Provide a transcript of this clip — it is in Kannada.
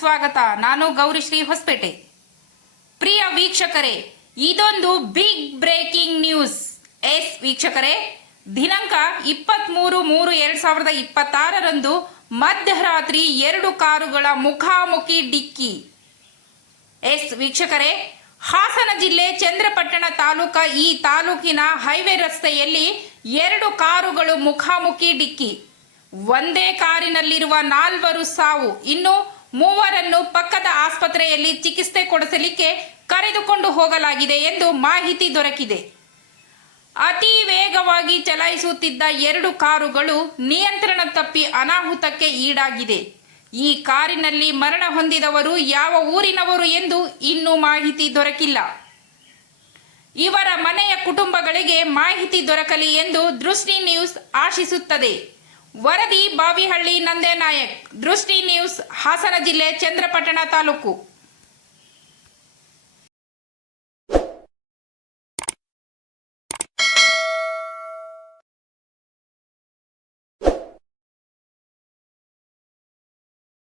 ಸುಸ್ವಾಗತ. ನಾನು ಗೌರಿಶ್ರೀ ಹೊಸಪೇಟೆ. ಪ್ರಿಯ ವೀಕ್ಷಕರೇ, ಇದೊಂದು ಬಿಗ್ ಬ್ರೇಕಿಂಗ್ ನ್ಯೂಸ್. ವೀಕ್ಷಕರೇ, ದಿನಾಂಕ 23/3/2026 ಮಧ್ಯರಾತ್ರಿ 2 ಕಾರುಗಳ ಮುಖಾಮುಖಿ ಡಿಕ್ಕಿ. ವೀಕ್ಷಕರೇ, ಹಾಸನ ಜಿಲ್ಲೆ ಚಂದ್ರಪಟ್ಟಣ ತಾಲೂಕಾ ಈ ತಾಲೂಕಿನ ಹೈವೇ ರಸ್ತೆಯಲ್ಲಿ 2 ಕಾರುಗಳು ಮುಖಾಮುಖಿ ಡಿಕ್ಕಿ. ಒಂದೇ ಕಾರಿನಲ್ಲಿರುವ 4 ಸಾವು, ಇನ್ನು 3 ಪಕ್ಕದ ಆಸ್ಪತ್ರೆಯಲ್ಲಿ ಚಿಕಿತ್ಸೆ ಕೊಡಿಸಲಿಕ್ಕೆ ಕರೆದುಕೊಂಡು ಹೋಗಲಾಗಿದೆ ಎಂದು ಮಾಹಿತಿ ದೊರಕಿದೆ. ಅತಿ ವೇಗವಾಗಿ ಚಲಾಯಿಸುತ್ತಿದ್ದ 2 ಕಾರುಗಳು ನಿಯಂತ್ರಣ ತಪ್ಪಿ ಅನಾಹುತಕ್ಕೆ ಈಡಾಗಿದೆ. ಈ ಕಾರಿನಲ್ಲಿ ಮರಣ ಹೊಂದಿದವರು ಯಾವ ಊರಿನವರು ಎಂದು ಇನ್ನೂ ಮಾಹಿತಿ ದೊರಕಿಲ್ಲ. ಇವರ ಮನೆಯ ಕುಟುಂಬಗಳಿಗೆ ಮಾಹಿತಿ ದೊರಕಲಿ ಎಂದು ದೃಷ್ಟಿ ನ್ಯೂಸ್ ಆಶಿಸುತ್ತದೆ. ವರದಿ ಬಾವಿಹಳ್ಳಿ ನಂದೇನಾಯಕ್, ದೃಷ್ಟಿ ನ್ಯೂಸ್, ಹಾಸನ ಜಿಲ್ಲೆ, ಚಂದ್ರಪಟ್ಟಣ ತಾಲೂಕು.